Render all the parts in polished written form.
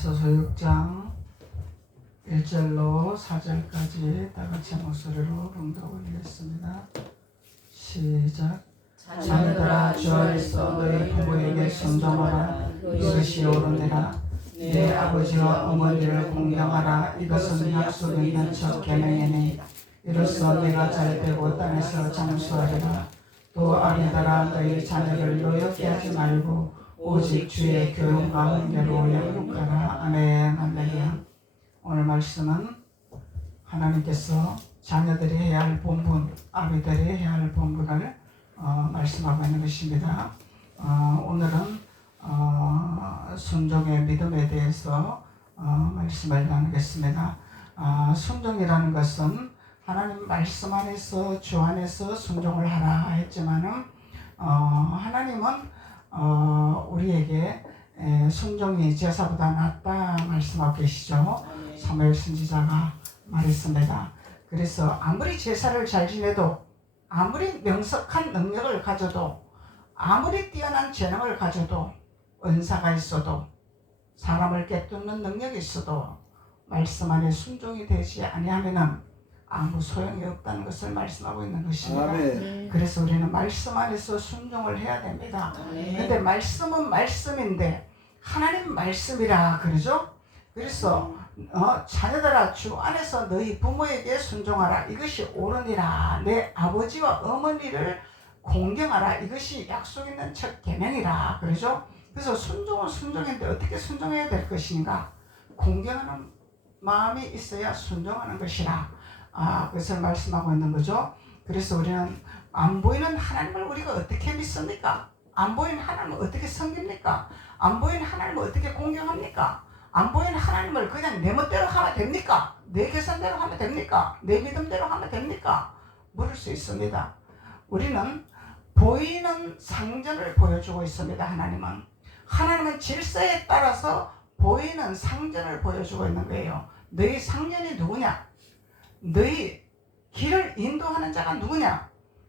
에베소서 6장 1절로 4절까지 다같이 목소리로 봉독 올리겠습니다. 시작. 자녀들아 주 안에서 너희 부모에게 순종하라. 이것이 옳으니라. 내 아버지와 어머니를 공경하라. 이것은 약속 있는 첫 계명이니 이로써 네가 잘되고 땅에서 장수하리라. 또 아내들아 너희 자녀를 노엽게 하지 말고 오직 주의 교훈과 훈계로 양육하라. 아멘. 할렐루야. 오늘 말씀은 하나님께서 자녀들이 해야 할 본분, 아비들이 해야 할 본분을 말씀하고 있는 것입니다. 오늘은 순종의 믿음에 대해서 말씀을 나누겠습니다. 순종이라는 것은 하나님 말씀 안에서 주 안에서 순종을 하라 했지만은 하나님은 우리에게 순종이 제사보다 낫다 말씀하고 계시죠. 사무엘 선지자가 말했습니다. 그래서 아무리 제사를 잘 지내도, 아무리 명석한 능력을 가져도, 아무리 뛰어난 재능을 가져도, 은사가 있어도, 사람을 깨뚫는 능력이 있어도 말씀 안에 순종이 되지 아니하면은 아무 소용이 없다는 것을 말씀하고 있는 것입니다. 아멘. 그래서 우리는 말씀 안에서 순종을 해야 됩니다. 그런데 말씀은 말씀인데 하나님 말씀이라 그러죠. 그래서 자녀들아 주 안에서 너희 부모에게 순종하라. 이것이 옳으니라. 내 아버지와 어머니를 공경하라. 이것이 약속 있는 첫 계명이라 그러죠. 그래서 순종은 순종인데 어떻게 순종해야 될 것인가? 공경하는 마음이 있어야 순종하는 것이라. 그것을 말씀하고 있는 거죠. 그래서 우리는 안 보이는 하나님을 우리가 어떻게 믿습니까? 안 보이는 하나님을 어떻게 섬깁니까? 안 보이는 하나님을 어떻게 공경합니까? 안 보이는 하나님을 그냥 내 멋대로 하면 됩니까? 내 계산대로 하면 됩니까? 내 믿음대로 하면 됩니까? 물을 수 있습니다. 우리는 보이는 상전을 보여주고 있습니다. 하나님은 질서에 따라서 보이는 상전을 보여주고 있는 거예요. 너희 상전이 누구냐? 너희 길을 인도하는 자가 누구냐?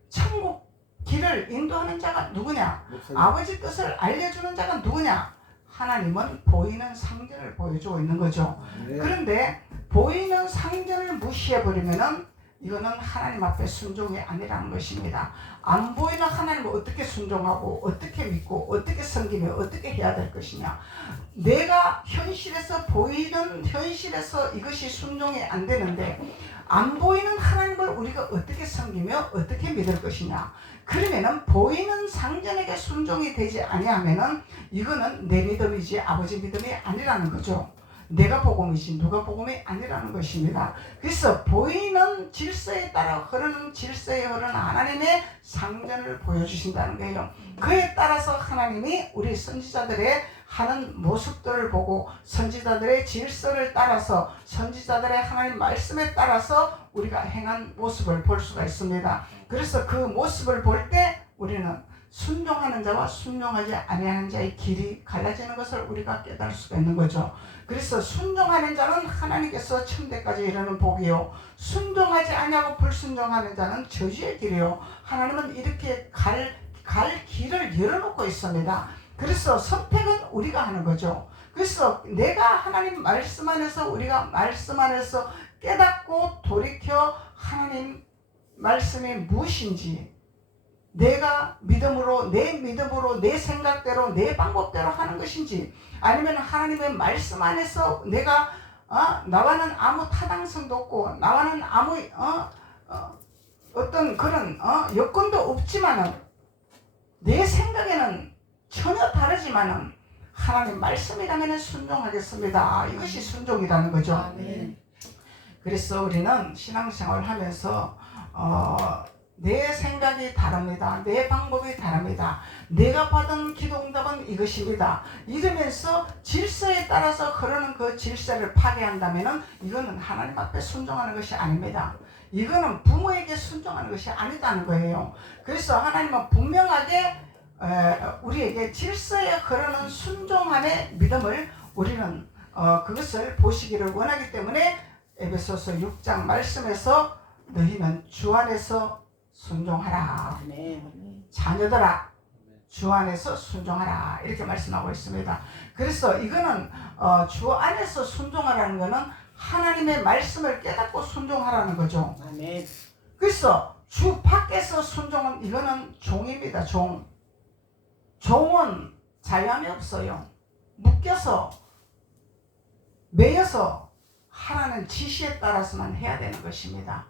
천국 길을 인도하는 자가 누구냐? 아버지 뜻을 알려주는 자가 누구냐? 하나님은 보이는 상전을 보여주고 있는 거죠. 그런데 보이는 상전을 무시해버리면은 이거는 하나님 앞에 순종이 아니라는 것입니다. 안 보이는 하나님을 어떻게 순종하고 어떻게 믿고 어떻게 섬기며 어떻게 해야 될 것이냐. 내가 현실에서 보이는 현실에서 이것이 순종이 안 되는데 안 보이는 하나님을 우리가 어떻게 섬기며 어떻게 믿을 것이냐. 그러면은 보이는 상전에게 순종이 되지 아니하면은 이거는 내 믿음이지 아버지 믿음이 아니라는 거죠. 내가 복음이지 누가 복음이 아니라는 것입니다. 그래서 보이는 질서에 따라 흐르는 질서에 흐르는 하나님의 상전을 보여주신다는 거예요. 그에 따라서 하나님이 우리 선지자들의 하는 모습들을 보고 선지자들의 질서를 따라서 선지자들의 하나님 말씀에 따라서 우리가 행한 모습을 볼 수가 있습니다. 그래서 그 모습을 볼 때 우리는 순종하는 자와 순종하지 아니하는 자의 길이 갈라지는 것을 우리가 깨달을 수가 있는 거죠. 그래서 순종하는 자는 하나님께서 천대까지 이르는 복이요, 순종하지 아니하고 불순종하는 자는 저주의 길이요. 하나님은 이렇게 갈 길을 열어놓고 있습니다. 그래서 선택은 우리가 하는 거죠. 그래서 내가 하나님 말씀 안에서 우리가 말씀 안에서 깨닫고 돌이켜 하나님 말씀이 무엇인지 내가 믿음으로 내 생각대로 내 방법대로 하는 것인지, 아니면 하나님의 말씀 안에서 내가 나와는 아무 타당성도 없고 나와는 아무 어떤 그런 여건도 없지만은 내 생각에는 전혀 다르지만은 하나님 말씀이라면 순종하겠습니다. 이것이 순종이라는 거죠. 아멘. 그래서 우리는 신앙생활을 하면서 내 생각이 다릅니다. 내 방법이 다릅니다. 내가 받은 기도응답은 이것입니다. 이러면서 질서에 따라서 흐르는 그 질서를 파괴한다면 이거는 하나님 앞에 순종하는 것이 아닙니다. 이거는 부모에게 순종하는 것이 아니다는 거예요. 그래서 하나님은 분명하게 우리에게 질서에 흐르는 순종함의 믿음을 우리는 그것을 보시기를 원하기 때문에 에베소서 6장 말씀에서 너희는 주 안에서 순종하라. 자녀들아 주 안에서 순종하라 이렇게 말씀하고 있습니다. 그래서 이거는 주 안에서 순종하라는 거는 하나님의 말씀을 깨닫고 순종하라는 거죠. 아멘. 그래서 주 밖에서 순종은 이거는 종입니다. 종은 자유함이 없어요. 묶여서 매여서 하라는 지시에 따라서만 해야 되는 것입니다.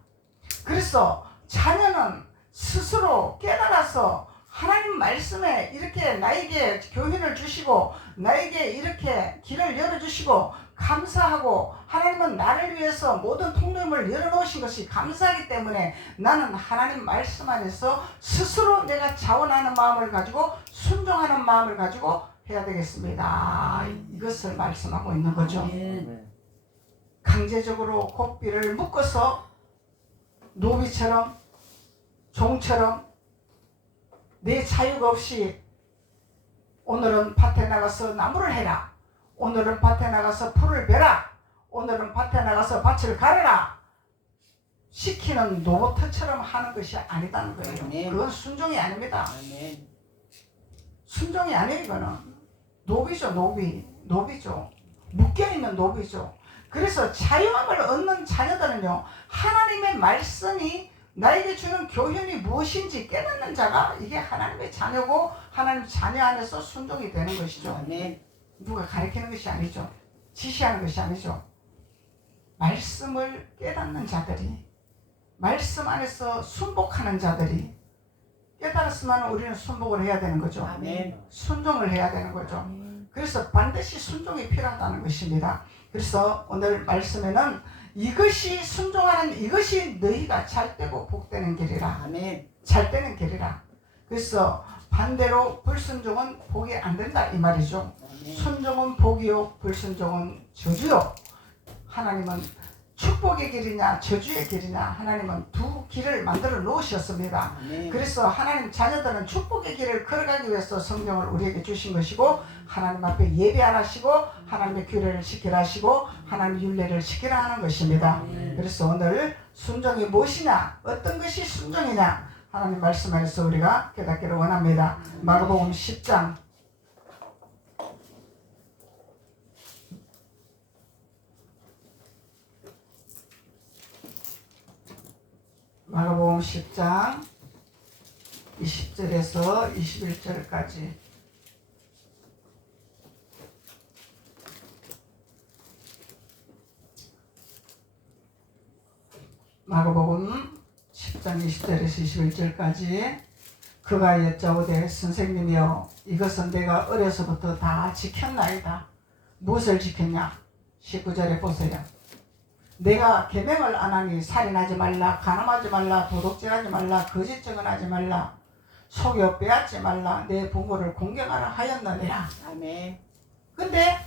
그래서 자녀는 스스로 깨달아서 하나님 말씀에 이렇게 나에게 교훈을 주시고 나에게 이렇게 길을 열어주시고 감사하고 하나님은 나를 위해서 모든 통로를 열어놓으신 것이 감사하기 때문에 나는 하나님 말씀 안에서 스스로 내가 자원하는 마음을 가지고 순종하는 마음을 가지고 해야 되겠습니다. 이것을 말씀하고 있는 거죠. 강제적으로 고삐를 묶어서 노비처럼 종처럼 내 자유가 없이 오늘은 밭에 나가서 나무를 해라, 오늘은 밭에 나가서 풀을 베라, 오늘은 밭에 나가서 밭을 가르라 시키는 노트처럼 하는 것이 아니다는 거예요. 그건 순종이 아닙니다. 순종이 아니에요. 이거는 노비죠. 노비죠. 묶여있는 노비죠. 그래서 자유함을 얻는 자녀들은요, 하나님의 말씀이 나에게 주는 교훈이 무엇인지 깨닫는 자가 이게 하나님의 자녀고 하나님 자녀 안에서 순종이 되는 것이죠. 아멘. 누가 가르치는 것이 아니죠. 지시하는 것이 아니죠. 말씀을 깨닫는 자들이, 말씀 안에서 순복하는 자들이 깨달았으면 우리는 순복을 해야 되는 거죠. 아멘. 순종을 해야 되는 거죠. 그래서 반드시 순종이 필요하다는 것입니다. 그래서 오늘 말씀에는 이것이 순종하는 이것이 너희가 잘되고 복되는 길이라. 아멘. 잘되는 길이라. 그래서 반대로 불순종은 복이 안 된다 이 말이죠. 아멘. 순종은 복이요 불순종은 저주요. 하나님은 축복의 길이냐 저주의 길이냐 하나님은 두 길을 만들어 놓으셨습니다. 아멘. 그래서 하나님 자녀들은 축복의 길을 걸어가기 위해서 성경을 우리에게 주신 것이고 하나님 앞에 예배하시고 하나님의 규례를 지키라 하시고 하나님의 율례를 지키라 하는 것입니다. 아멘. 그래서 오늘 순종이 무엇이냐 어떤 것이 순종이냐 하나님 말씀에서 우리가 깨닫기를 원합니다. 마가복음 10장 마가복음 10장 20절에서 21절까지 마가복음 10장 20절에서 21절까지 그가 여짜오되 선생님이여 이것은 내가 어려서부터 다 지켰나이다. 무엇을 지켰냐? 19절에 보세요. 내가 계명을 안 하니 살인하지 말라, 간음하지 말라, 도둑질하지 말라, 거짓 증언하지 말라, 속여 빼앗지 말라, 내 부모를 공경하라 하였느니라. 아멘. 근데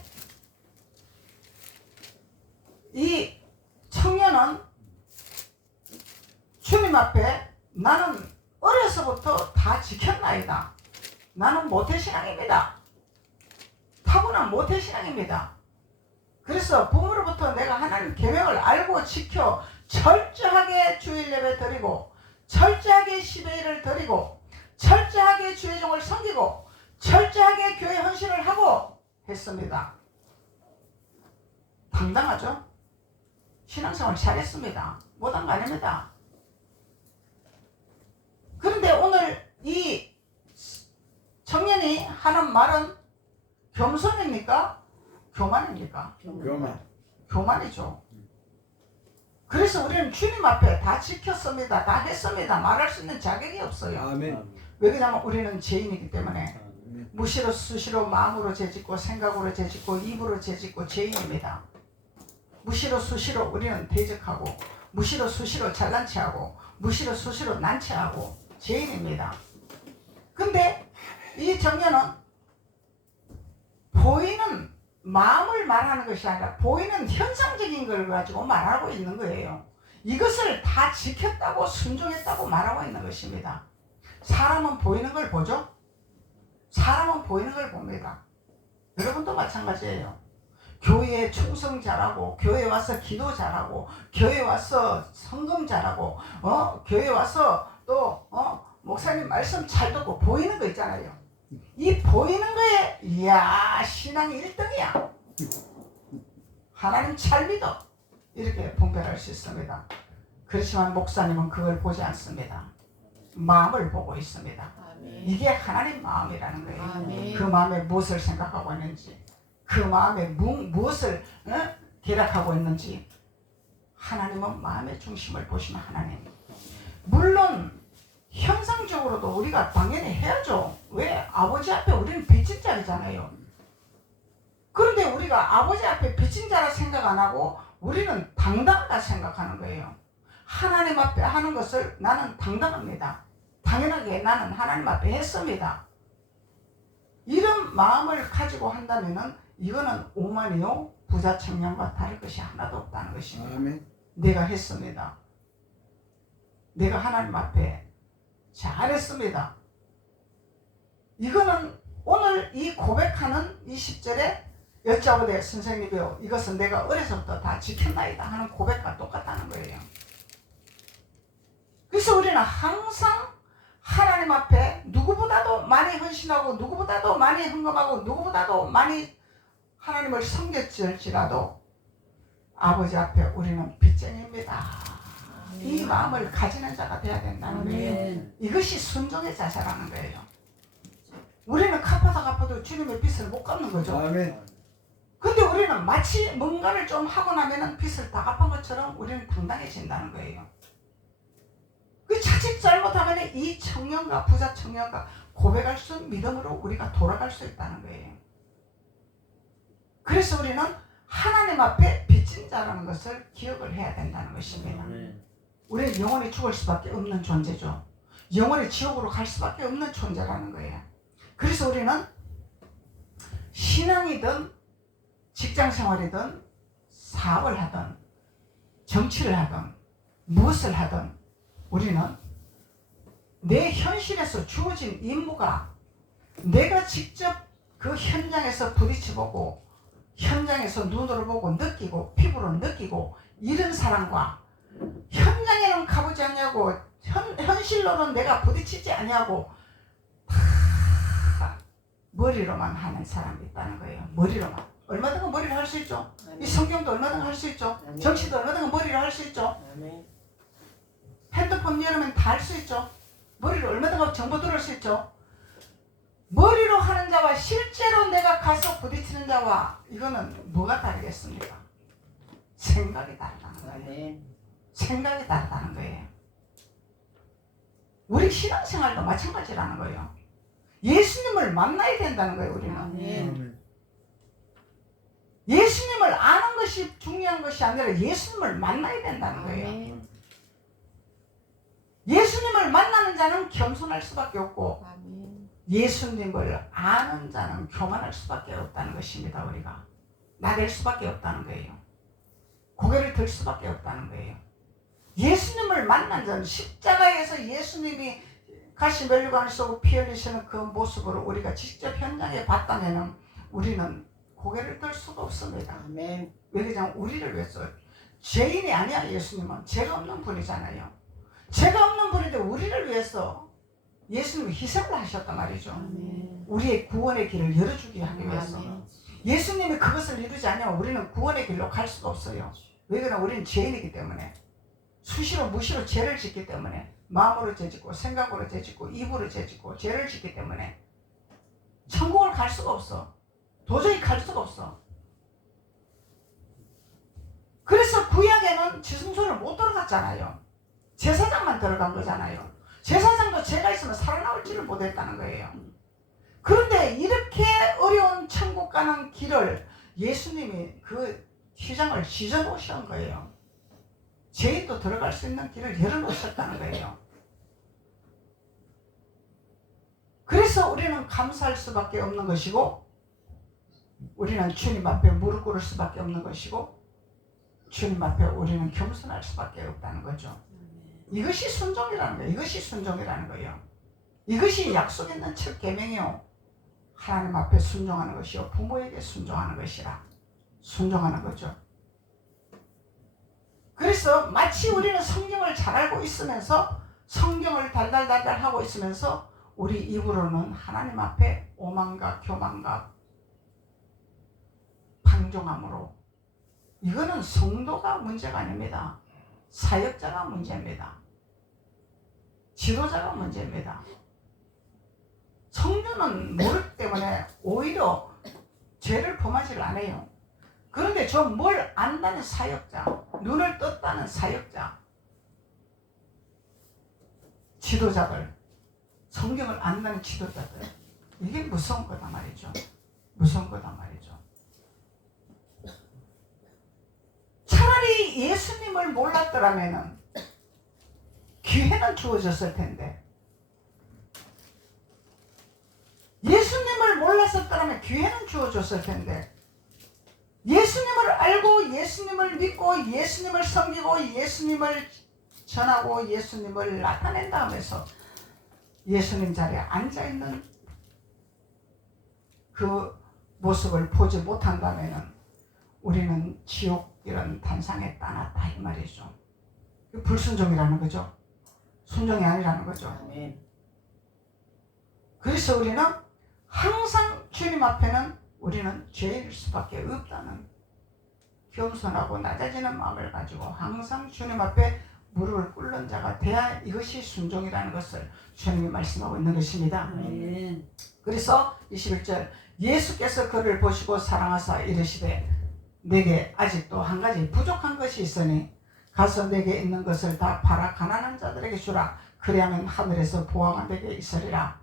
이 청년은 주님 앞에 나는 어려서부터 다 지켰나이다. 나는 모태신앙입니다. 타고난 모태신앙입니다. 그래서 부모로부터 내가 하나님 계명을 알고 지켜 철저하게 주일 예배 드리고 철저하게 10의 1을 드리고 철저하게 주의 종을 섬기고 철저하게 교회 헌신을 하고 했습니다. 당당하죠? 신앙생활 잘했습니다. 못한 거 아닙니다. 그런데 오늘 이 청년이 하는 말은 겸손입니까? 교만입니까? 교만. 교만이죠. 그래서 우리는 주님 앞에 다 지켰습니다. 다 했습니다. 말할 수 있는 자격이 없어요. 아멘. 왜 그러냐면 우리는 죄인이기 때문에 아멘. 무시로 수시로 마음으로 죄짓고 생각으로 죄짓고 입으로 죄짓고 죄인입니다. 무시로 수시로 우리는 대적하고 무시로 수시로 잘난 체하고 무시로 수시로 난체하고 죄인입니다. 근데 이 청년은 보이는 마음을 말하는 것이 아니라 보이는 현상적인 걸 가지고 말하고 있는 거예요. 이것을 다 지켰다고 순종했다고 말하고 있는 것입니다. 사람은 보이는 걸 보죠? 사람은 보이는 걸 봅니다. 여러분도 마찬가지예요. 교회에 충성 잘하고 교회 와서 기도 잘하고 교회 와서 성금 잘하고 교회 와서 또 목사님 말씀 잘 듣고 보이는 거 있잖아요. 이 보이는 거에 이야 신앙이 1등이야. 하나님 잘 믿어. 이렇게 분별할 수 있습니다. 그렇지만 목사님은 그걸 보지 않습니다. 마음을 보고 있습니다. 아멘. 이게 하나님 마음이라는 거예요. 아멘. 그 마음에 무엇을 생각하고 있는지, 그 마음에 무엇을 계략하고 있는지. 하나님은 마음의 중심을 보시는 하나님. 물론 현상적으로도 우리가 당연히 해야죠. 왜? 아버지 앞에 우리는 빚진 자이잖아요. 그런데 우리가 아버지 앞에 빚진 자라 생각 안 하고 우리는 당당하다 생각하는 거예요. 하나님 앞에 하는 것을 나는 당당합니다. 당연하게 나는 하나님 앞에 했습니다. 이런 마음을 가지고 한다면은 이거는 오만이요 부자 청년과 다를 것이 하나도 없다는 것입니다. 아멘. 내가 했습니다. 내가 하나님 앞에 잘했습니다. 이거는 오늘 이 고백하는 이 10절에 여짜오되 선생님이요 이것은 내가 어려서부터 다 지켰나이다 하는 고백과 똑같다는 거예요. 그래서 우리는 항상 하나님 앞에 누구보다도 많이 헌신하고 누구보다도 많이 헌금하고 누구보다도 많이 하나님을 섬겼을지라도 아버지 앞에 우리는 빚쟁이입니다. 이 마음을 가지는 자가 돼야 된다는 거예요. 이것이 순종의 자세라는 거예요. 우리는 갚아도 주님의 빚을 못 갚는 거죠. 아멘. 근데 우리는 마치 뭔가를 좀 하고 나면은 빚을 다 갚은 것처럼 우리는 당당해진다는 거예요. 그 자칫 잘못하면 이 청년과 부자 청년과 고백할 수 있는 믿음으로 우리가 돌아갈 수 있다는 거예요. 그래서 우리는 하나님 앞에 빚진 자라는 것을 기억을 해야 된다는 것입니다. 우리는 영원히 죽을 수밖에 없는 존재죠. 영원히 지옥으로 갈 수밖에 없는 존재라는 거예요. 그래서 우리는 신앙이든 직장생활이든 사업을 하든 정치를 하든 무엇을 하든 우리는 내 현실에서 주어진 임무가 내가 직접 그 현장에서 부딪혀보고 현장에서 눈으로 보고 느끼고 피부로 느끼고 이런 사람과 현장에는 가보지 않냐고 현실로는 내가 부딪히지 않냐고 다 머리로만 하는 사람이 있다는 거예요. 머리로만. 얼마든지 머리로 할 수 있죠. 이 성경도 얼마든지 할 수 있죠. 정치도 얼마든지 머리로 할 수 있죠. 핸드폰 열으면 다 할 수 있죠. 머리로 얼마든지 정보 들을 수 있죠. 머리로 하는 자와 실제로 내가 가서 부딪히는 자와 이거는 뭐가 다르겠습니까? 생각이 다르다는 거예요. 생각이 다르다는 거예요. 우리 신앙생활도 마찬가지라는 거예요. 예수님을 만나야 된다는 거예요. 우리는 아멘. 예수님을 아는 것이 중요한 것이 아니라 예수님을 만나야 된다는 거예요. 예수님을 만나는 자는 겸손할 수밖에 없고 예수님을 아는 자는 교만할 수밖에 없다는 것입니다. 우리가 나댈 수밖에 없다는 거예요. 고개를 들 수밖에 없다는 거예요. 예수님을 만난 자는 십자가에서 예수님이 가시 면류관을 쏘고 피 흘리시는 그 모습으로 우리가 직접 현장에 봤다면 우리는 고개를 들 수가 없습니다. 아멘. 왜 그냥 우리를 위해서 죄인이 아니야. 예수님은 죄가 없는 분이잖아요. 죄가 없는 분인데 우리를 위해서 예수님이 희생을 하셨단 말이죠. 아멘. 우리의 구원의 길을 열어주기 하기 위해서. 아멘. 예수님이 그것을 이루지 않으면 우리는 구원의 길로 갈 수가 없어요. 왜 그러냐? 우리는 죄인이기 때문에 수시로 무시로 죄를 짓기 때문에 마음으로 죄짓고 생각으로 죄짓고 입으로 죄짓고 죄를 짓기 때문에 천국을 갈 수가 없어. 도저히 갈 수가 없어. 그래서 구약에는 지성소를 못 들어갔잖아요. 제사장만 들어간 거잖아요. 제사장도 죄가 있으면 살아나올지를 못했다는 거예요. 그런데 이렇게 어려운 천국 가는 길을 예수님이 그 휘장을 찢어놓으신 거예요. 죄인도 들어갈 수 있는 길을 열어놓으셨다는 거예요. 그래서 우리는 감사할 수밖에 없는 것이고 우리는 주님 앞에 무릎 꿇을 수밖에 없는 것이고 주님 앞에 우리는 겸손할 수밖에 없다는 거죠. 이것이 순종이라는 거예요. 이것이 순종이라는 거예요. 이것이 약속 있는 첫 계명이요. 하나님 앞에 순종하는 것이요. 부모에게 순종하는 것이라. 순종하는 거죠. 그래서 마치 우리는 성경을 잘 알고 있으면서 성경을 달달달달 하고 있으면서 우리 입으로는 하나님 앞에 오만과 교만과 방종함으로, 이거는 성도가 문제가 아닙니다. 사역자가 문제입니다. 지도자가 문제입니다. 성도는 모르기 때문에 오히려 죄를 범하지 않아요. 그런데 저 뭘 안다는 사역자, 눈을 떴다는 사역자, 지도자들, 성경을 안다는 지도자들, 이게 무서운 거다 말이죠. 무서운 거다 말이죠. 차라리 예수님을 몰랐더라면 기회는 주어졌을 텐데, 예수님을 몰랐었더라면 기회는 주어졌을 텐데, 예수님을 알고 예수님을 믿고 예수님을 섬기고 예수님을 전하고 예수님을 나타낸다 하면서 예수님 자리에 앉아있는 그 모습을 보지 못한다면 우리는 지옥 이런 단상에 따놨다 이 말이죠. 불순종이라는 거죠. 순종이 아니라는 거죠. 그래서 우리는 항상 주님 앞에는 우리는 죄일 수밖에 없다는 겸손하고 낮아지는 마음을 가지고 항상 주님 앞에 무릎을 꿇는 자가 돼야 이것이 순종이라는 것을 주님이 말씀하고 있는 것입니다. 그래서 21절, 예수께서 그를 보시고 사랑하사 이르시되 내게 아직도 한 가지 부족한 것이 있으니 가서 내게 있는 것을 다 팔아 가난한 자들에게 주라. 그리하면 하늘에서 보화가 내게 있으리라.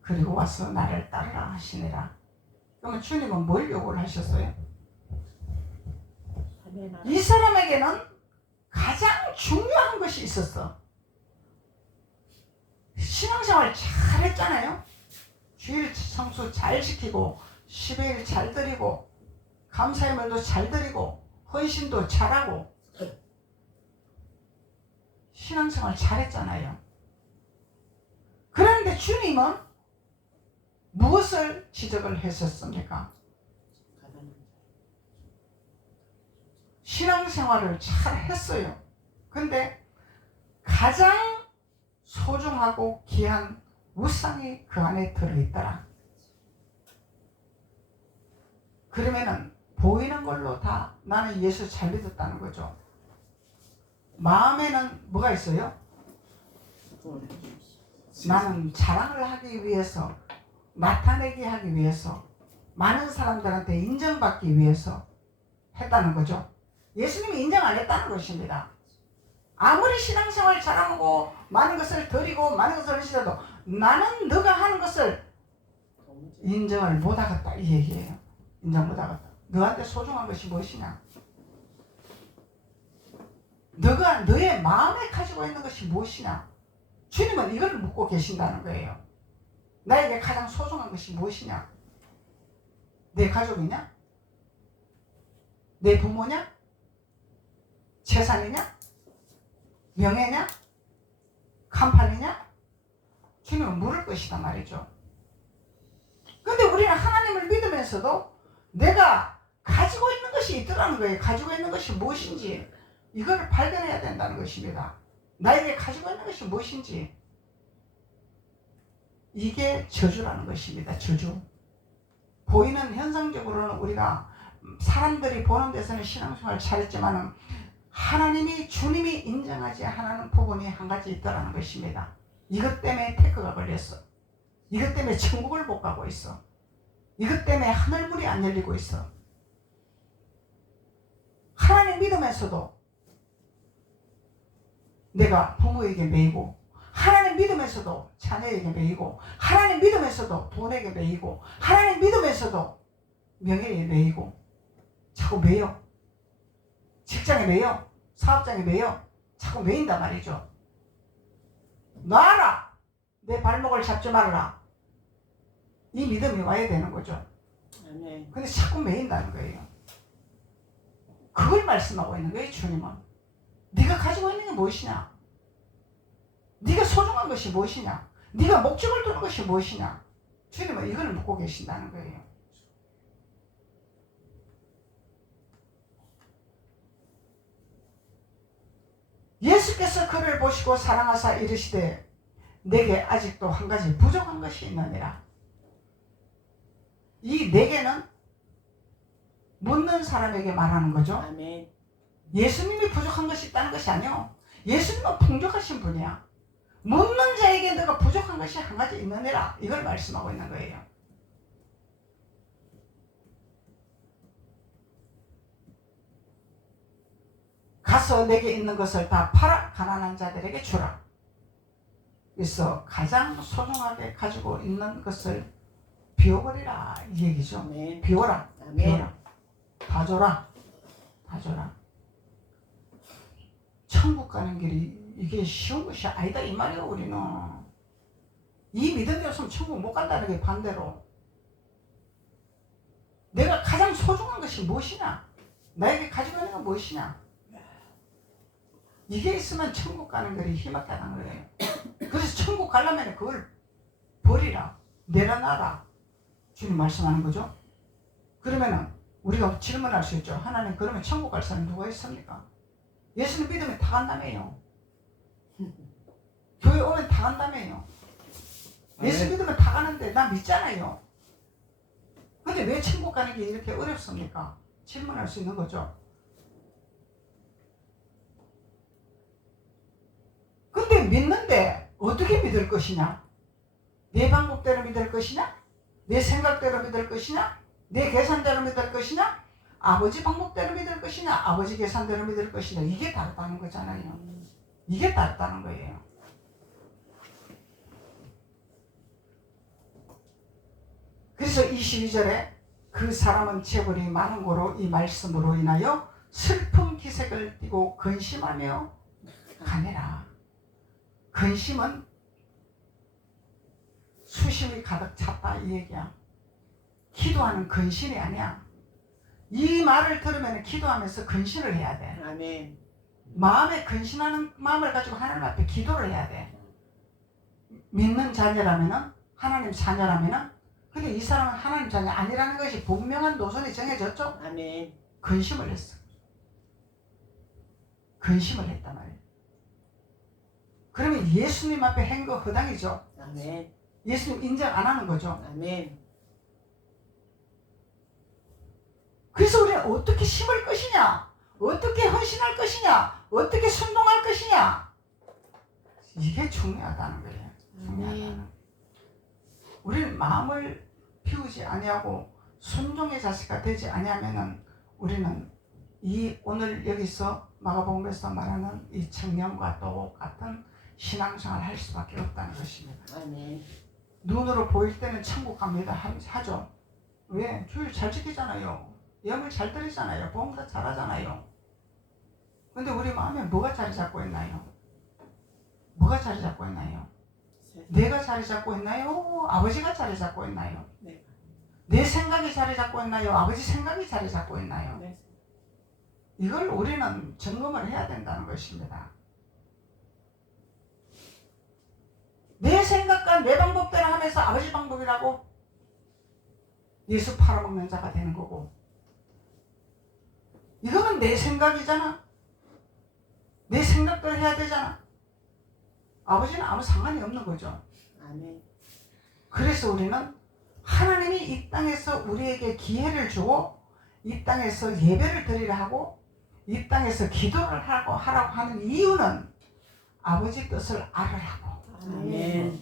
그리고 와서 나를 따르라 하시니라. 그러면 주님은 뭘 요구를 하셨어요? 이 사람에게는 가장 중요한 것이 있었어. 신앙생활 잘했잖아요. 주일 성수 잘 지키고 10일 잘 드리고 감사의 말도 잘 드리고 헌신도 잘하고 신앙생활 잘했잖아요. 그런데 주님은 무엇을 지적을 했었습니까? 신앙생활을 잘 했어요. 근데 가장 소중하고 귀한 우상이 그 안에 들어있더라. 그러면은 보이는 걸로 다 나는 예수 잘 믿었다는 거죠. 마음에는 뭐가 있어요? 나는 자랑을 하기 위해서, 나타내기 하기 위해서, 많은 사람들한테 인정받기 위해서 했다는 거죠. 예수님이 인정 안 했다는 것입니다. 아무리 신앙생활 잘하고 많은 것을 드리고 많은 것을 하시더라도 나는 너가 하는 것을 인정을 못하겠다 이 얘기예요. 인정 못하겠다. 너한테 소중한 것이 무엇이냐? 너가 너의 마음에 가지고 있는 것이 무엇이냐? 주님은 이걸 묻고 계신다는 거예요. 나에게 가장 소중한 것이 무엇이냐? 내 가족이냐? 내 부모냐? 재산이냐? 명예냐? 간판이냐? 주님은 물을 것이다 말이죠. 근데 우리는 하나님을 믿으면서도 내가 가지고 있는 것이 있더라는 거예요. 가지고 있는 것이 무엇인지 이거를 발견해야 된다는 것입니다. 나에게 가지고 있는 것이 무엇인지. 이게 저주라는 것입니다. 저주. 보이는 현상적으로는 우리가 사람들이 보는 데서는 신앙생활 잘했지만 하나님이 주님이 인정하지 않는 부분이 한 가지 있더라는 것입니다. 이것 때문에 태크가 걸렸어. 이것 때문에 천국을 못 가고 있어. 이것 때문에 하늘문이 안 열리고 있어. 하나님 믿으면서도 내가 부모에게 매이고, 하나님 믿으면서도 자녀에게 매이고, 하나님 믿으면서도 돈에게 매이고, 하나님 믿으면서도 명예에 매이고, 자꾸 매여. 직장에 매여. 사업장에 매여. 자꾸 매인단 말이죠. 놔라. 내 발목을 잡지 말라. 이 믿음이 와야 되는 거죠. 근데 자꾸 매인다는 거예요. 그걸 말씀하고 있는 거예요. 주님은. 네가 가지고 있는 게 무엇이냐? 네가 소중한 것이 무엇이냐? 네가 목적을 두는 것이 무엇이냐? 주님은 이걸 묻고 계신다는 거예요. 예수께서 그를 보시고 사랑하사 이르시되 내게 아직도 한 가지 부족한 것이 있느니라. 이 내게는 묻는 사람에게 말하는 거죠. 아멘. 예수님이 부족한 것이 있다는 것이 아니요. 예수님은 풍족하신 분이야. 묻는 자에게 내가 부족한 것이 한 가지 있느니라. 이걸 말씀하고 있는 거예요. 가서 내게 있는 것을 다 팔아 가난한 자들에게 주라. 그래서 가장 소중하게 가지고 있는 것을 비워버리라 이 얘기죠. 아멘. 비워라. 아멘. 비워라. 다 줘라. 다 줘라. 천국 가는 길이 이게 쉬운 것이 아니다 이 말이에요. 우리는 이 믿음이 없으면 천국 못 간다는 게 반대로 내가 가장 소중한 것이 무엇이냐, 나에게 가지고 있는 건 무엇이냐, 이게 있으면 천국 가는 길이 희망하다는 거예요. 그래서 천국 가려면 그걸 버리라, 내려놔라 주님 말씀하는 거죠. 그러면은 우리가 질문할 수 있죠. 하나님, 그러면 천국 갈 사람 누가 있습니까? 예수님 믿으면 다 간다며요. 교회 오면 다 간다며요. 예수 믿으면 다 가는데 나 믿잖아요. 근데 왜 천국 가는 게 이렇게 어렵습니까? 질문할 수 있는 거죠. 근데 믿는데 어떻게 믿을 것이냐? 내 방법대로 믿을 것이냐? 내 생각대로 믿을 것이냐? 내 계산대로 믿을 것이냐? 아버지 방법대로 믿을 것이냐? 아버지 계산대로 믿을 것이냐? 이게 다르다는 거잖아요. 이게 다르다는 거예요. 그래서 22절에 그 사람은 재물이 많은 고로 이 말씀으로 인하여 슬픈 기색을 띠고 근심하며 가니라. 근심은 수심이 가득 찼다 이 얘기야. 기도하는 근심이 아니야. 이 말을 들으면 기도하면서 근심을 해야 돼. 아멘. 마음에 근심하는 마음을 가지고 하나님 앞에 기도를 해야 돼. 믿는 자녀라면은, 하나님 자녀라면은, 근데 이 사람은 하나님 자녀 아니라는 것이 분명한 노선이 정해졌죠? 아멘. 근심을 했어. 근심을 했단 말이에요. 그러면 예수님 앞에 한 거 허당이죠? 아멘. 예수님 인정 안 하는 거죠? 아멘. 그래서 우리는 어떻게 심을 것이냐? 어떻게 헌신할 것이냐? 어떻게 순종할 것이냐? 이게 중요하다는 거예요. 중요하다는. 우리는 마음을 피우지 아니하고 순종의 자식가 되지 아니하면은 우리는 이 오늘 여기서 마가복음에서 말하는 이 청년과 똑같은 신앙생활을 할 수밖에 없다는 것입니다. 아멘. 눈으로 보일 때는 천국 갑니다 하죠. 왜? 주일 잘 지키잖아요. 예물 잘 드리잖아요. 봉사 잘하잖아요. 근데 우리 마음에 뭐가 자리 잡고 있나요? 뭐가 자리 잡고 있나요? 내가 자리 잡고 있나요? 아버지가 자리 잡고 있나요? 네. 내 생각이 자리 잡고 있나요? 아버지 생각이 자리 잡고 있나요? 네. 이걸 우리는 점검을 해야 된다는 것입니다. 내 생각과 내 방법대로 하면서 아버지 방법이라고 예수 팔아먹는 자가 되는 거고, 이거는 내 생각이잖아. 내 생각대로 해야 되잖아. 아버지는 아무 상관이 없는 거죠. 아멘. 그래서 우리는 하나님이 이 땅에서 우리에게 기회를 주고 이 땅에서 예배를 드리려 하고 이 땅에서 기도를 하라고 하는 이유는 아버지 뜻을 알으라고, 아멘.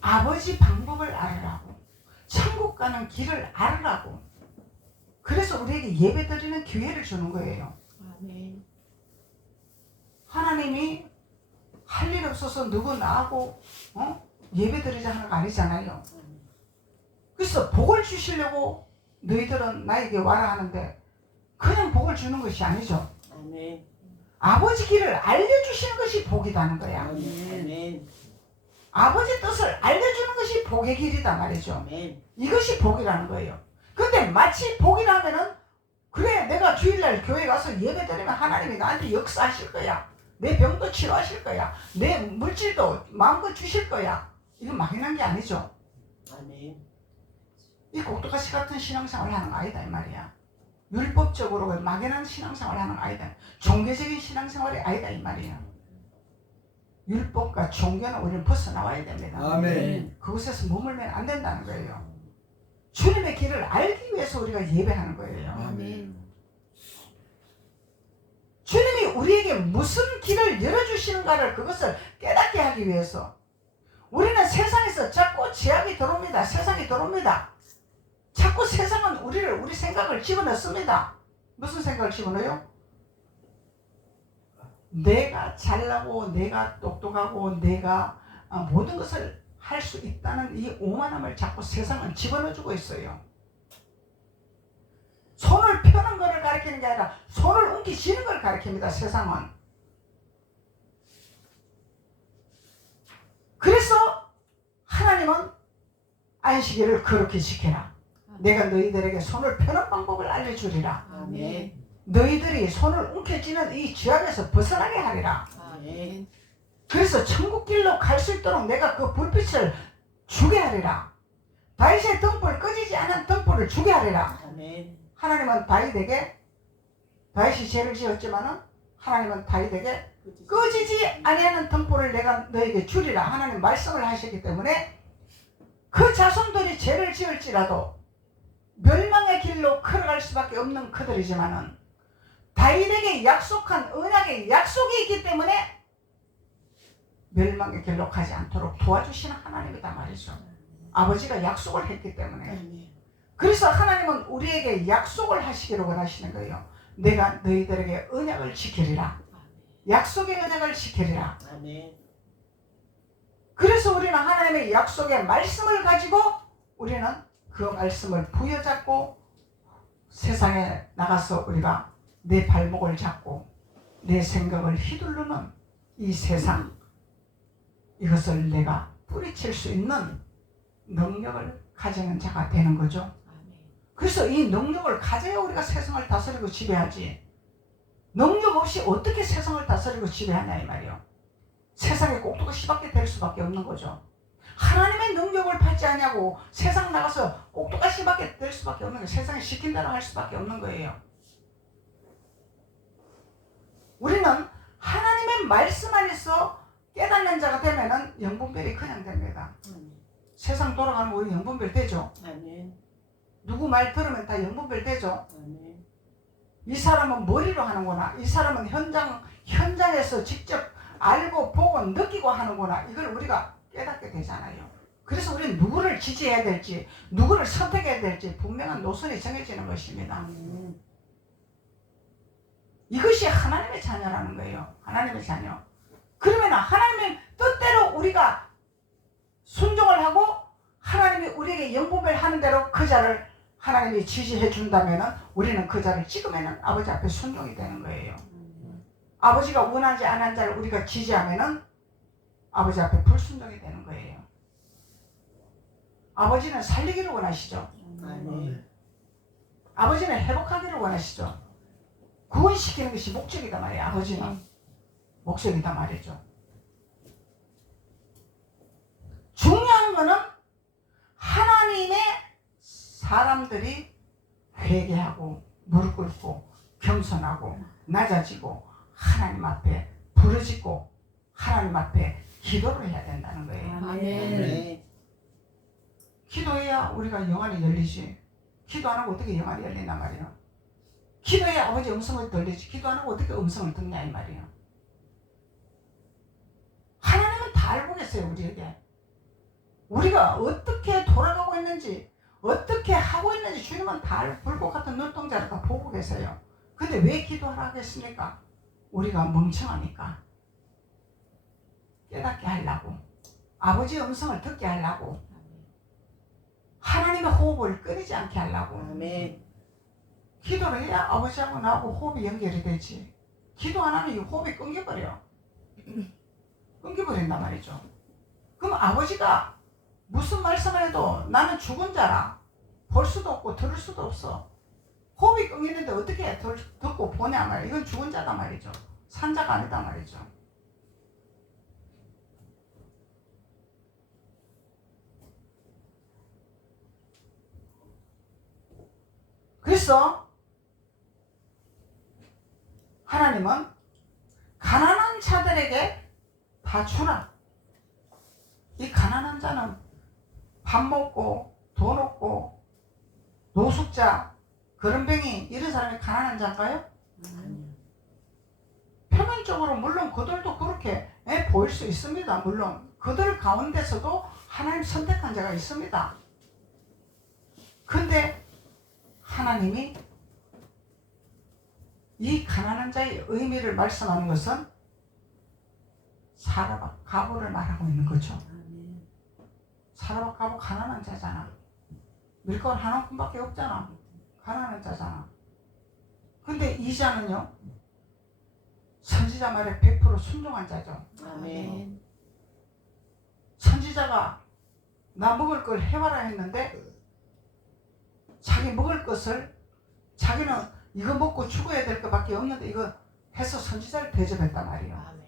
아버지 방법을 알으라고, 천국 가는 길을 알으라고. 그래서 우리에게 예배 드리는 기회를 주는 거예요. 아멘. 하나님이 할 일 없어서 누구 나하고 예배 드리자 하는 거 아니잖아요. 그래서 복을 주시려고 너희들은 나에게 와라 하는데 그냥 복을 주는 것이 아니죠. 아멘. 아버지 길을 알려주시는 것이 복이라는 거야. 아멘. 아버지 뜻을 알려주는 것이 복의 길이다 말이죠. 아멘. 이것이 복이라는 거예요. 근데 마치 복이라면은 그래, 내가 주일날 교회 가서 예배 드리면 하나님이 나한테 역사하실 거야. 내 병도 치료하실 거야. 내 물질도 마음껏 주실 거야. 이건 막연한 게 아니죠. 아멘. 이 꼭두가시 같은 신앙생활을 하는 거 아니다 이 말이야. 율법적으로 막연한 신앙생활을 하는 거 아니다. 종교적인 신앙생활이 아니다 이 말이야. 율법과 종교는 우리는 벗어나와야 됩니다. 아멘. 그곳에서 머물면 안 된다는 거예요. 주님의 길을 알기 위해서 우리가 예배하는 거예요. 아멘. 주님이 우리에게 무슨 길을 열어주시는가를 그것을 깨닫게 하기 위해서 우리는 세상에서 자꾸 제약이 들어옵니다. 세상이 들어옵니다. 자꾸 세상은 우리 생각을 집어넣습니다. 무슨 생각을 집어넣어요? 내가 잘나고 내가 똑똑하고 내가 모든 것을 할 수 있다는 이 오만함을 자꾸 세상은 집어넣어주고 있어요. 손을 펴는 것을 가리키는 게 아니라 손을 옮기시는 걸 가리킵니다. 세상은. 그래서 하나님은 안식일을 거룩히 지켜라. 내가 너희들에게 손을 펴는 방법을 알려주리라. 아멘. 너희들이 손을 움켜쥐는 이 죄악에서 벗어나게 하리라. 아멘. 그래서 천국길로 갈 수 있도록 내가 그 불빛을 주게 하리라. 다윗의 등불, 꺼지지 않은 등불을 주게 하리라. 아멘. 하나님은 다윗이 죄를 지었지만은 하나님은 다윗에게 꺼지지 아니하는 등불을 내가 너에게 주리라. 하나님 말씀을 하셨기 때문에 그 자손들이 죄를 지을지라도 멸망의 길로 걸어갈 수밖에 없는 그들이지만은 다윗에게 약속한 언약의 약속이 있기 때문에 멸망의 길로 가지 않도록 도와주시는 하나님이다 말이죠. 아버지가 약속을 했기 때문에. 아멘. 그래서 하나님은 우리에게 약속을 하시기를 원하시는 거예요. 내가 너희들에게 언약을 지키리라. 약속의 언약을 지키리라. 아멘. 그래서 우리는 하나님의 약속의 말씀을 가지고 우리는 그 말씀을 부여잡고 세상에 나가서 우리가 내 발목을 잡고 내 생각을 휘두르는 이 세상, 이것을 내가 뿌리칠 수 있는 능력을 가지는 자가 되는 거죠. 그래서 이 능력을 가져야 우리가 세상을 다스리고 지배하지. 능력 없이 어떻게 세상을 다스리고 지배하냐 이 말이요. 세상의 꼭두가시밖에 될 수밖에 없는 거죠. 하나님의 능력을 받지 않냐고 세상 나가서 꼭두가시밖에 될 수밖에 없는 거예요. 세상에 시킨 대로 할 수밖에 없는 거예요. 우리는 하나님의 말씀 안에서 깨닫는 자가 되면은 영분별이 그냥 됩니다. 세상 돌아가면 우리 영분별 되죠. 아멘. 누구 말 들으면 다 영분별 되죠. 아멘. 이 사람은 머리로 하는구나. 이 사람은 현장에서 직접 알고 보고 느끼고 하는구나. 이걸 우리가 깨닫게 되잖아요. 그래서 우리는 누구를 지지해야 될지, 누구를 선택해야 될지 분명한 노선이 정해지는 것입니다. 아멘. 이것이 하나님의 자녀라는 거예요. 하나님의 자녀. 그러면 하나님의 뜻대로 우리가 순종을 하고 하나님이 우리에게 영분별 하는 대로 그 자를 하나님이 지지해 준다면 우리는 그 자를 찍으면 아버지 앞에 순종이 되는 거예요. 아버지가 원하지 않은 자를 우리가 지지하면 아버지 앞에 불순종이 되는 거예요. 아버지는 살리기를 원하시죠. 아멘. 아버지는 회복하기를 원하시죠. 구원시키는 것이 목적이다 말이에요. 아버지는 목적이다 말이죠. 중요한 거는 하나님의 사람들이 회개하고 무릎 꿇고 겸손하고 낮아지고 하나님 앞에 부르짖고 하나님 앞에 기도를 해야 된다는 거예요. 아멘. 기도해야 우리가 영안이 열리지. 기도 안 하고 어떻게 영안이 열린단 말이에요. 기도해야 아버지 음성을 들리지. 기도 안 하고 어떻게 음성을 듣냐 이 말이에요. 하나님은 다 알고 계세요. 우리에게. 우리가 어떻게 돌아가고 있는지 어떻게 하고 있는지 주님은 다 불꽃 같은 눈동자를 다 보고 계세요. 근데 왜 기도하라 하겠습니까? 우리가 멍청하니까. 깨닫게 하려고. 아버지의 음성을 듣게 하려고. 하나님의 호흡을 끊이지 않게 하려고. 아멘. 기도를 해야 아버지하고 나하고 호흡이 연결이 되지. 기도 안 하면 이 호흡이 끊겨버려. 끊겨버린단 말이죠. 그럼 아버지가 무슨 말씀을 해도 나는 죽은 자라. 볼 수도 없고 들을 수도 없어. 호흡이 끊기는데 어떻게 듣고 보냐 말이야. 이건 죽은 자다 말이죠. 산 자가 아니다 말이죠. 그래서 하나님은 가난한 자들에게 다 주라. 이 가난한 자는 밥 먹고 돈 없고 노숙자 거름뱅이 이런 사람이 가난한 자인가요? 아니요. 표면적으로 물론 그들도 그렇게 보일 수 있습니다. 물론 그들 가운데서도 하나님 선택한 자가 있습니다. 근데 하나님이 이 가난한 자의 의미를 말씀하는 것은 사라박 가부를 말하고 있는 거죠. 아멘. 사라박 가부 가난한 자잖아. 밀가루 한 움큼밖에 없잖아. 가난한 자잖아. 근데 이 자는요, 선지자 말에 100% 순종한 자죠. 아멘. 선지자가 나 먹을 걸 해와라 했는데 자기 먹을 것을 자기는 이거 먹고 죽어야 될 것밖에 없는데 이거 해서 선지자를 대접했단 말이에요. 아멘.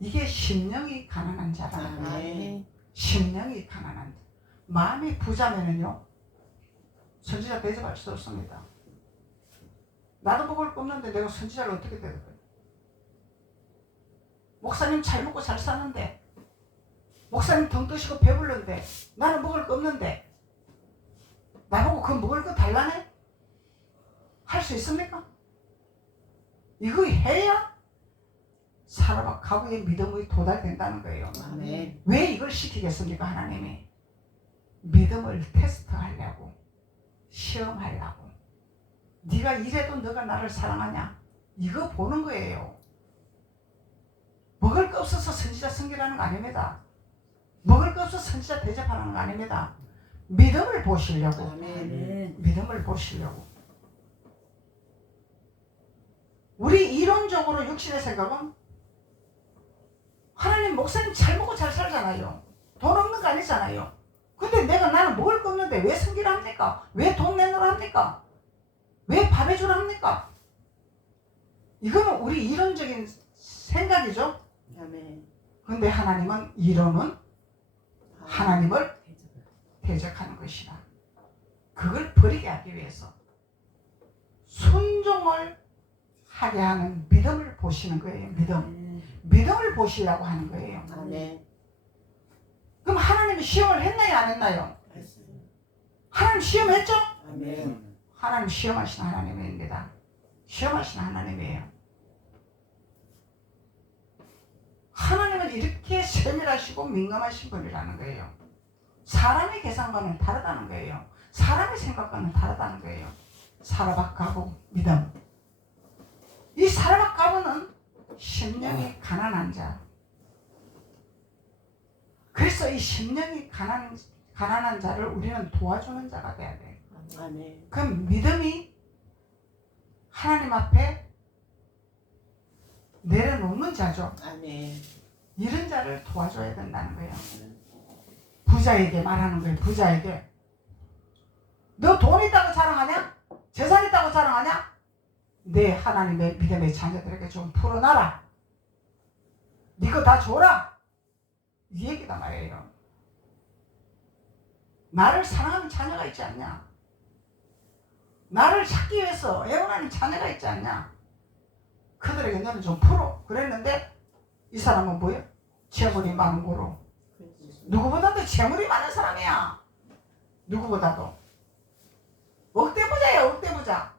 이게 심령이 가난한 자라는 거예요. 아멘. 심령이 가난한 자. 마음이 부자면은요 선지자 대접할 수 없습니다. 나도 먹을 거 없는데 내가 선지자를 어떻게 대접해? 목사님 잘 먹고 잘 사는데, 목사님 덩 뜨시고 배불른데 나는 먹을 거 없는데 나보고 그 먹을 거 달라네? 할 수 있습니까? 이거 해야 사라박 가부의 믿음이 도달된다는 거예요. 아멘. 왜 이걸 시키겠습니까? 하나님이 믿음을 테스트하려고, 시험하려고. 네가 이래도 너가 나를 사랑하냐? 이거 보는 거예요. 먹을 거 없어서 선지자 섬기라는 거 아닙니다. 먹을 거 없어서 선지자 대접하는 거 아닙니다. 믿음을 보시려고. 아멘. 믿음을 보시려고. 우리 이론적으로 육신의 생각은 하나님 목사님 잘 먹고 잘 살잖아요. 돈 없는 거 아니잖아요. 근데 나는 먹을 거 없는데 왜 섬기라 합니까? 왜 돈 내놓으라 합니까? 왜 밥 해주라 합니까? 이거는 우리 이론적인 생각이죠. 아멘. 근데 하나님은 이론은 하나님을 대적하는 것이다. 그걸 버리게 하기 위해서 순종을 하게 하는 믿음을 보시는 거예요. 믿음을 보시려고 하는 거예요. 아멘. 그럼 하나님이 시험을 했나요? 안 했나요? 하나님 시험했죠? 아멘. 하나님 시험하신 하나님입니다. 시험하신 하나님이에요. 하나님은 이렇게 세밀하시고 민감하신 분이라는 거예요. 사람의 계산과는 다르다는 거예요. 사람의 생각과는 다르다는 거예요. 사라박 가부 믿음. 이 사라박 가부는 심령이 가난한 자. 그래서 이 심령이 가난한 자를 우리는 도와주는 자가 돼야 돼. 아멘. 그 믿음이 하나님 앞에 내려놓는 자죠. 아멘. 이런 자를 도와줘야 된다는 거예요. 부자에게 말하는 거예요. 부자에게. 너 돈 있다고 자랑하냐? 재산 있다고 자랑하냐? 내 하나님의 믿음의 자녀들에게 좀 풀어놔라. 네 거 다 줘라. 이 얘기다 말이에요. 나를 사랑하는 자녀가 있지 않냐? 나를 찾기 위해서 애원하는 자녀가 있지 않냐? 그들에게 너는 좀 풀어. 그랬는데 이 사람은 뭐예요? 재물이 많은 거로. 누구보다도 재물이 많은 사람이야. 누구보다도. 억대 부자야, 억대 부자.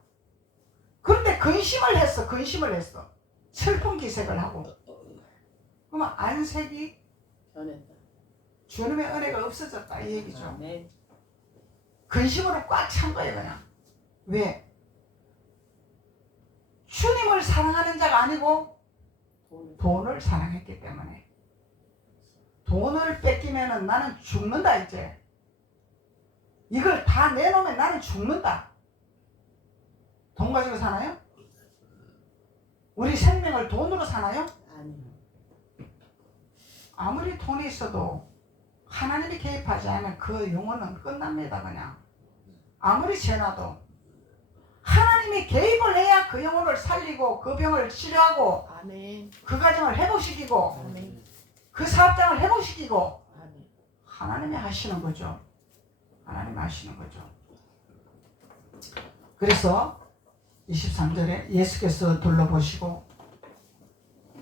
그런데 근심을 했어. 슬픈 기색을 하고. 그러면 안색이 변했다. 주님의 은혜가 없어졌다 이 얘기죠. 아멘. 근심으로 꽉 찬 거예요 그냥. 왜? 주님을 사랑하는 자가 아니고 돈을 사랑했기 때문에. 돈을 뺏기면 나는 죽는다 이제. 이걸 다 내놓으면 나는 죽는다. 돈 가지고 사나요? 우리 생명을 돈으로 사나요? 아니요. 아무리 돈이 있어도 하나님이 개입하지 않으면 그 영혼은 끝납니다 그냥. 아무리 재놔도 하나님이 개입을 해야 그 영혼을 살리고 그 병을 치료하고 아멘. 그 가정을 회복시키고 아멘. 그 사업장을 회복시키고 아멘. 하나님이 하시는 거죠. 하나님이 하시는 거죠. 그래서 23절에 예수께서 둘러보시고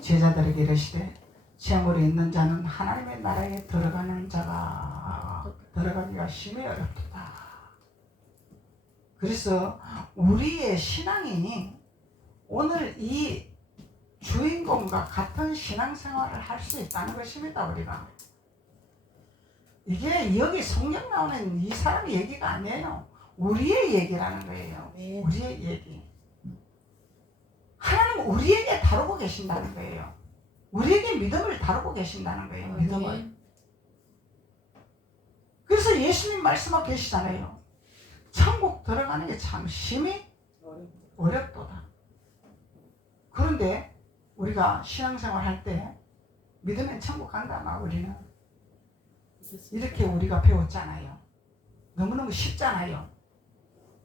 제자들에게 이르시되 재물이 있는 자는 하나님의 나라에 들어가는 자가 들어가기가 심히 어렵다. 그래서 우리의 신앙이 오늘 이 주인공과 같은 신앙생활을 할 수 있다는 것입니다. 우리가 이게 여기 성경 나오는 이 사람의 얘기가 아니에요. 우리의 얘기라는 거예요. 아멘. 우리의 얘기. 하나님은 우리에게 다루고 계신다는 거예요. 우리에게 믿음을 다루고 계신다는 거예요. 믿음을. 아멘. 그래서 예수님 말씀하고 계시잖아요. 천국 들어가는 게 참 심히 어렵도다. 그런데 우리가 신앙생활 할 때 믿으면 천국 간다 막 우리는 이렇게 우리가 배웠잖아요. 너무너무 쉽잖아요.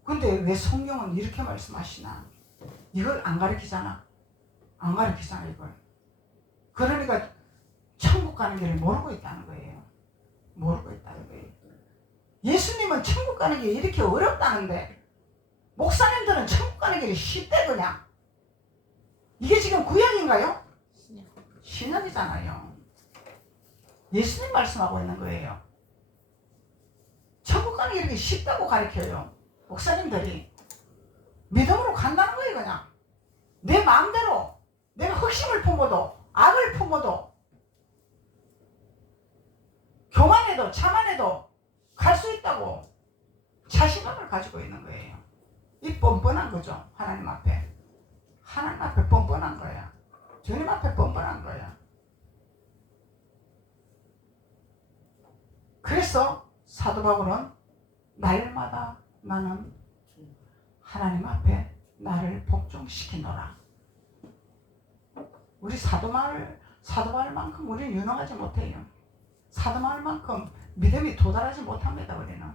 근데 왜 성경은 이렇게 말씀하시나? 이걸 안 가르치잖아. 안 가르치잖아 이걸. 그러니까 천국 가는 길을 모르고 있다는 거예요. 모르고 있다는 거예요. 예수님은 천국 가는 게 이렇게 어렵다는데 목사님들은 천국 가는 길이 쉽대 그냥. 이게 지금 구약인가요? 신약이잖아요. 예수님 말씀하고 있는 거예요. 천국 가는 게 이렇게 쉽다고 가르쳐요. 목사님들이. 믿음으로 간다는 거예요 그냥. 내 마음대로 내가 흑심을 품어도 악을 품어도 교만해도 자만해도 갈 수 있다고 자신감을 가지고 있는 거예요. 이 뻔뻔한 거죠. 하나님 앞에. 하나님 앞에 뻔뻔한 거야. 주님 앞에 뻔뻔한 거야. 그래서 사도 바울은 날마다 나는 하나님 앞에 나를 복종시키노라. 우리 사도 바울만큼 우리는 유능하지 못해요. 사도 바울만큼 믿음이 도달하지 못합니다. 우리는.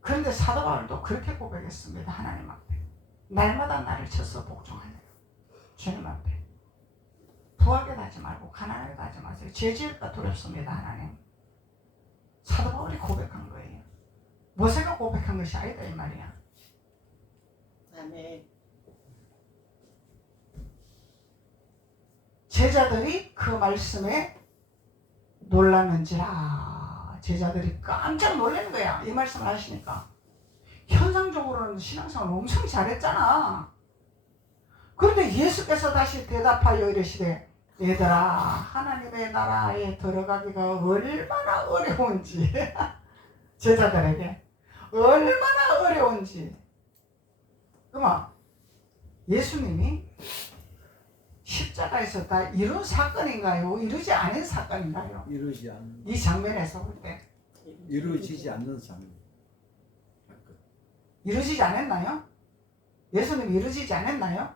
그런데 사도 바울도 그렇게 고백했습니다. 하나님 앞에. 날마다 나를 쳐서 복종하네요. 주님 앞에. 부하게 하지 말고 가난하게 하지 마세요. 죄 지을까 두렵습니다. 하나님. 사도 바울이 고백한 거예요. 모세가 고백한 것이 아니다 이 말이야. 아멘. 제자들이 그 말씀에 놀랐는지라. 제자들이 깜짝 놀란 거야. 이 말씀을 하시니까. 현상적으로는 신앙생활 엄청 잘했잖아. 그런데 예수께서 다시 대답하여 이르시되 얘들아 하나님의 나라에 들어가기가 얼마나 어려운지 제자들에게 얼마나 어려운지. 그만 예수님이 십자가에서 다 이룬 사건인가요? 이루지 않은 사건인가요? 이 장면에서 볼 때 이루어지지 않는 장면. 이루어지지 않았나요? 예수님 이루어지지 않았나요?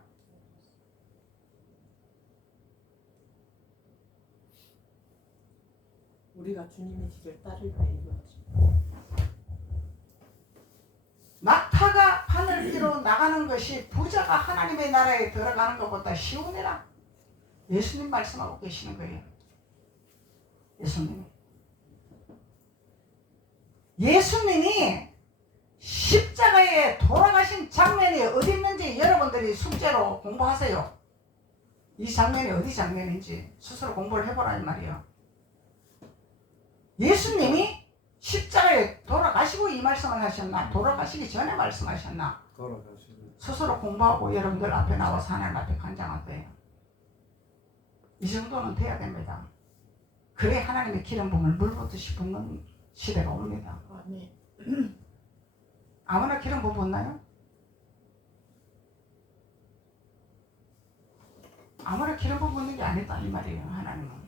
우리가 주님의 길을 따를 때 이루어지. 낙타가 바늘 위로 나가는 것이 부자가 하나님의 나라에 들어가는 것보다 쉬우니라. 예수님 말씀하고 계시는 거예요. 예수님이 십자가에 돌아가신 장면이 어디 있는지 여러분들이 숙제로 공부하세요. 이 장면이 어디 장면인지 스스로 공부를 해보라 이 말이에요. 예수님이 십자가에 돌아가시고 이 말씀을 하셨나? 돌아가시기 전에 말씀하셨나? 돌아가시고. 스스로 공부하고 여러분들 앞에 나와서 하나님 앞에 간장하세요. 이 정도는 돼야 됩니다. 그래 하나님의 기름 부음을 물 붓듯이 붓는 시대가 옵니다. 아멘. 아무나 기름 부음 붓나요? 아무나 기름 부음 붓는 게 아니다 이 말이에요. 하나님은.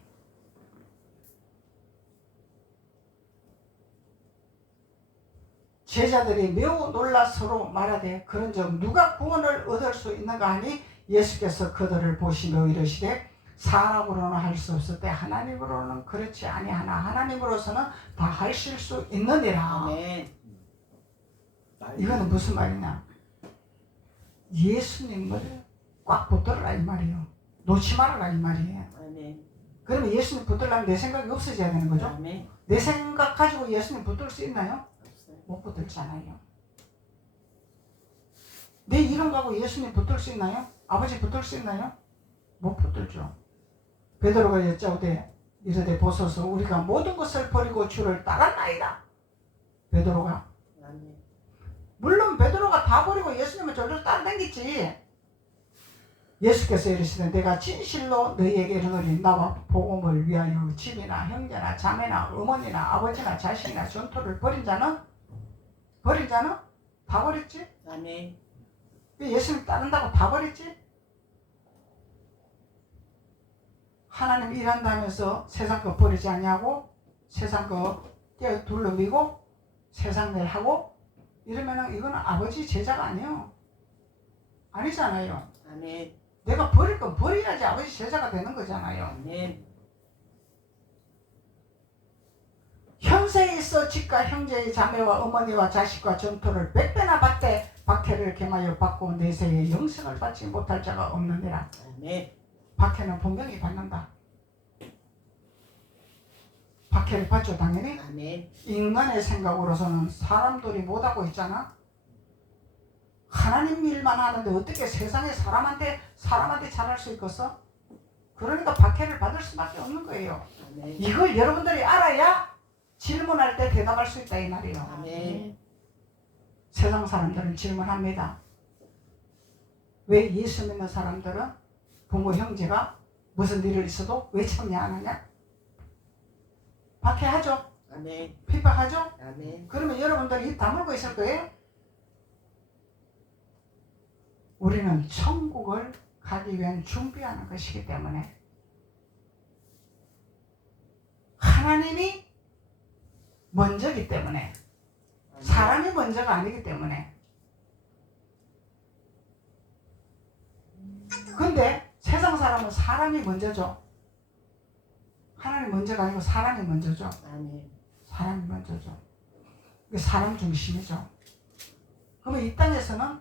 제자들이 매우 놀라 서로 말하되 그런즉 누가 구원을 얻을 수 있는가 하니 예수께서 그들을 보시며 이르시되 사람으로는 할 수 없을 때 하나님으로는 그렇지 아니하나 하나님으로서는 다 하실 수 있느니라. 아멘. 이거는 무슨 말이냐? 예수님을 꽉 붙들어라 이 말이에요. 놓지 말아라 이 말이에요. 아멘. 그러면 예수님 붙들려면 내 생각이 없어져야 되는 거죠? 아멘. 내 생각 가지고 예수님 붙들 수 있나요? 없어요. 못 붙들잖아요. 내 이름 가고 예수님 붙들 수 있나요? 아버지 붙들 수 있나요? 못 붙들죠. 베드로가 여짜오되 이르되 보소서 우리가 모든 것을 버리고 주를 따랐나이다. 베드로가 아멘. 물론 베드로가 다 버리고 예수님을 저절 따라다녔지. 예수께서 이르시되 내가 진실로 너희에게 이르노니 나와 복음을 위하여 집이나 형제나 자매나 어머니나 아버지나 자식이나 전토를 버린 자는 다 버렸지. 아멘. 예수님 따른다고 다 버렸지. 하나님 일한다면서 세상 거 버리지 않냐고, 세상 거 깨어 둘러미고 세상 일 하고 이러면은 이거는 아버지 제자가 아니에요. 아니잖아요. 아멘. 내가 버릴 건 버려야지 아버지 제자가 되는 거잖아요. 아멘. 현세에 있어 집과 형제의 자매와 어머니와 자식과 전토를 100배나 받되 박해를 겸하여 받고 내세에 영생을 받지 못할 자가 없느니라. 아멘. 박해는 분명히 받는다. 박해를 받죠 당연히. 아멘. 인간의 생각으로서는 사람들이 못하고 있잖아. 하나님 일만 하는데 어떻게 세상에 사람한테 잘할 수 있겠어? 그러니까 박해를 받을 수밖에 없는 거예요. 아멘. 이걸 여러분들이 알아야 질문할 때 대답할 수 있다 이 말이에요. 아멘. 세상 사람들은 질문합니다. 왜 예수 믿는 사람들은 부모 형제가 무슨 일을 있어도 왜 참여 안 하냐? 박해하죠. 아멘. 핍박하죠. 아멘. 그러면 여러분들이 입 다물고 있을 거예요? 우리는 천국을 가기 위한 준비하는 것이기 때문에 하나님이 먼저기 때문에 사람이 먼저가 아니기 때문에. 근데 세상 사람은 사람이 먼저죠. 하나님 먼저가 아니고 사람이 먼저죠. 아멘. 사람이 먼저죠. 이게 사람 중심이죠. 그러면 이 땅에서는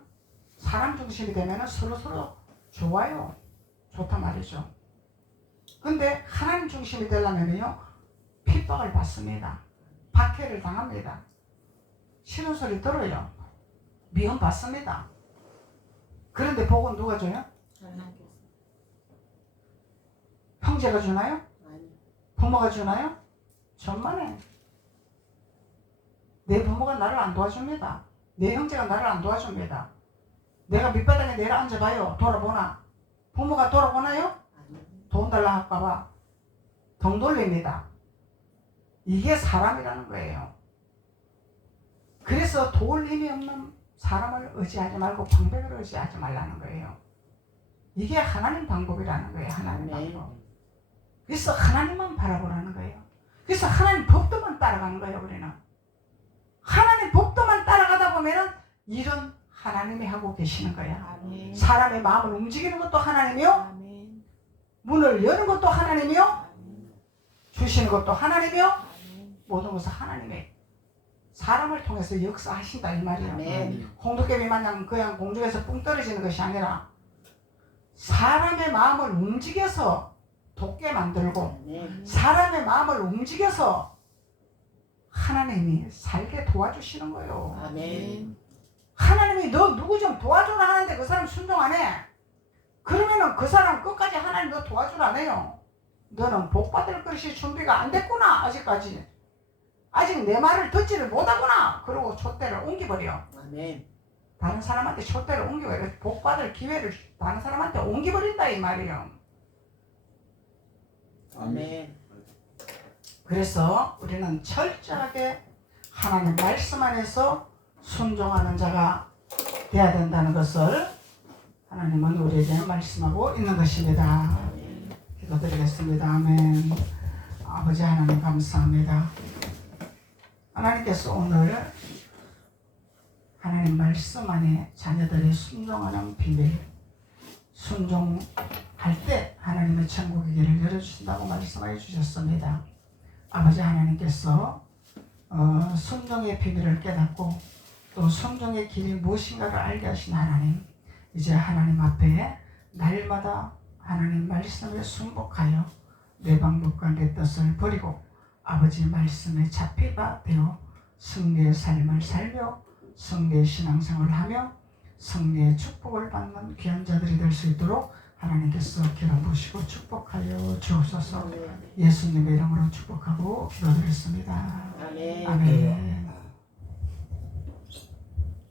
사람 중심이 되면 서로 좋아요. 좋단 말이죠. 근데 하나님 중심이 되려면요 핍박을 받습니다. 박해를 당합니다. 싫은 소리 들어요. 미움 받습니다. 그런데 복은 누가 줘요? 하나님께서. 형제가 주나요? 아니. 부모가 주나요? 천만에. 내 부모가 나를 안 도와줍니다. 내 형제가 나를 안 도와줍니다. 내가 밑바닥에 내려앉아봐요. 돌아보나? 부모가 돌아보나요? 아니. 돈 달라 할까봐 돈 돌립니다. 이게 사람이라는 거예요. 그래서 도울 힘이 없는 사람을 의지하지 말고 방백을 의지하지 말라는 거예요. 이게 하나님 방법이라는 거예요. 하나님 방법. 그래서 하나님만 바라보라는 거예요. 그래서 하나님 법도만 따라가는 거예요. 우리는 하나님 법도만 따라가다 보면은 이런 하나님이 하고 계시는 거야. 아멘. 사람의 마음을 움직이는 것도 하나님이요, 아멘. 문을 여는 것도 하나님이요, 아멘. 주시는 것도 하나님이요, 아멘. 모든 것은 하나님의 사람을 통해서 역사하신다 이 말이에요. 아멘. 홍도깨비 마냥 그냥 공중에서 뿡 떨어지는 것이 아니라 사람의 마음을 움직여서 돋게 만들고 아멘. 사람의 마음을 움직여서 하나님이 살게 도와주시는 거예요. 아멘. 하나님이 너 누구 좀 도와주라 하는데 그 사람 순종 안 해. 그러면은 그 사람 끝까지 하나님 너 도와주라 안 해요. 너는 복 받을 것이 준비가 안 됐구나. 아직까지 아직 내 말을 듣지를 못하구나. 그러고 촛대를 옮겨버려. 아멘. 다른 사람한테 촛대를 옮겨버려. 복 받을 기회를 다른 사람한테 옮겨버린다 이 말이에요. 아멘. 그래서 우리는 철저하게 하나님 말씀 안에서 순종하는 자가 되어야 된다는 것을 하나님은 우리에게 말씀하고 있는 것입니다. 기도드리겠습니다. 아멘. 아버지 하나님 감사합니다. 하나님께서 오늘 하나님 말씀 안에 자녀들의 순종하는 비밀, 순종할 때 하나님의 천국의 길을 열어주신다고 말씀해 주셨습니다. 아버지 하나님께서 순종의 비밀을 깨닫고 또 순종의 길이 무엇인가를 알게 하신 하나님, 이제 하나님 앞에 날마다 하나님 말씀에 순복하여 내 방법과 내 뜻을 버리고 아버지 말씀에 잡히가 되어 승리의 삶을 살며 승리의 신앙생활을 하며 승리의 축복을 받는 귀한 자들이 될 수 있도록 하나님께서 기름 부으시고 축복하여 주옵소서. 아멘. 예수님의 이름으로 축복하고 기도드렸습니다. 아멘. 아멘.